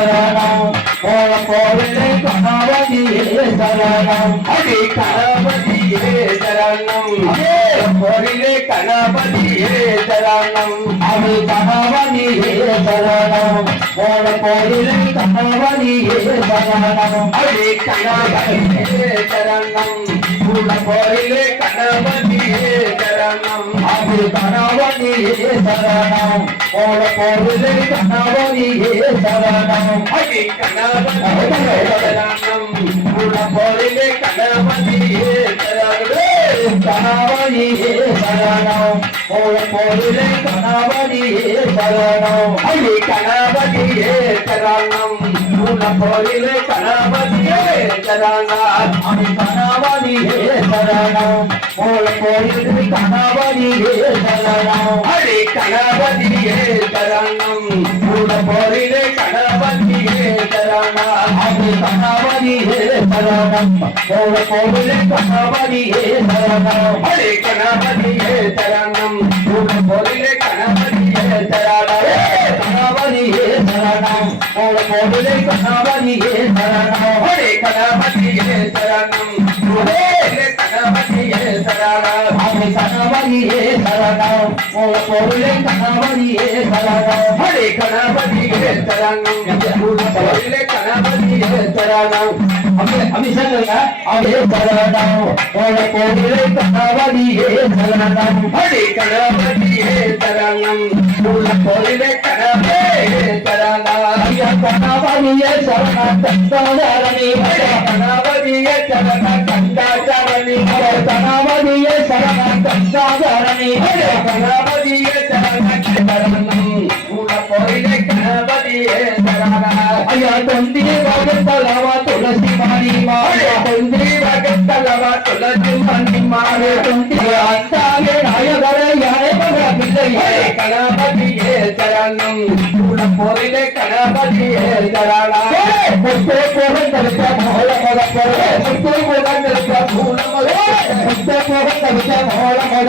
சரணம் ஓல கோவிலை கணபதியே சரணம் அடி கணபதியே சரணம் பொருளே கணபதியே சரணம் அது கணபதியே சரணம் ஓல கோவிலை கணபதியே சரணம் அடி கணபதியே சரணம் உள்ள கணபதியே சரணம். ஓல கோவிலை கணபதியே சரணம். பொருளே சரணம். கணபதியே சரணம். ஓல கோவிலை கணபதியே சரணம். கணபதியே சரணம். உள்ள பொருளே கணபதியே சரணம் அது கணபதியே சரணம் ஓல கோவிலை கணபதியே சரணம் அடி கணபதியே சரணம் உள்ள பொருளே கணபதியே சரணம் அது கணபதியே சரணம் ஓல கோவிலை கணபதியே சரணம் அடி கணபதியே சரணம் உள்ள பொருளே கோவிலை கணபதியே சரணம் அடி கணபதியே சரணம் கணபதியே சரணம் அது கணபதியே சரணம் கோவிலை கணபதியே சரணம் ஹரே கணபதியே சரணம் உள்ள கணபதியே சரணம் கணபதியே சரணம் ஹரி கணபதியே சரணம் உள்ள கணபதியே சரணம் தந்தாரணி கணபதியே சரண கண்டாச்சரணி கணபதியே சரணம் தந்தாரணி கணபதியே சரண சரணம் உள்ள பொருளே கணபதியே சரணம் ஐயா தொந்தி வகுத்தலவா துளசி மாறி மாறி தொந்தி வகத்தலவ துளசி மணி மாறு தொந்தி அத்தாலே நாயகரை யாரை பிள்ளையே கணபதியே சரணம் உள்ள பொருளே கணபதியே சரணம் முத்தே போகந்தலுக்க மோல மோத முத்து முகந்திருக்க மூலமது முத்தே போகந்தலுக்க மோல மோத